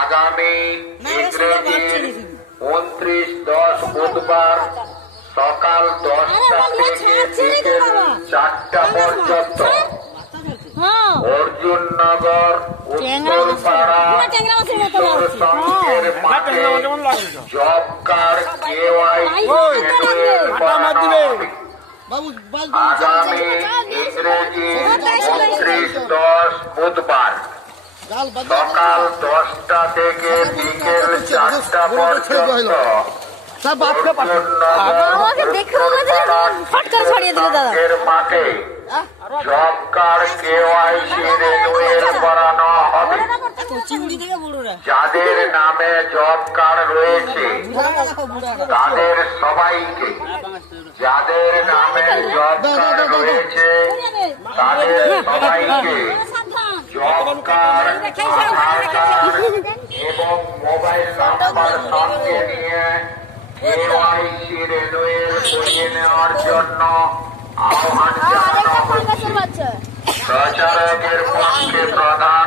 আগামী ইংরেজির 29/10 বুধবার সকাল 10টা থেকে বিকেল 4টা পর্যন্ত অর্জুননগর উত্তরপাড়া কিশোর সংঘের মাঠে জব কার্ড কেওয়াইসি করানো হবে। আগামী ইংরেজি 29/10 বুধবার সকাল 10টা থেকে বিকেল 4টা পর্যন্ত মাঠে জব কার্ড কেওয়াইসি রিনিউয়াল করানো হবে। যাদের নামে জব কার্ড রয়েছে তাদের সবাইকে, যাদের নামে জব কার্ড রয়েছে তাদের সবাইকে জব কার্ড, আধার কার্ড এবং মোবাইল নাম্বার সঙ্গে নিয়ে কেওয়াইসি রিনিউয়াল করিয়ে নেওয়ার জন্য আহ্বান জানানো হচ্ছে। প্রচারকের পক্ষে প্রধান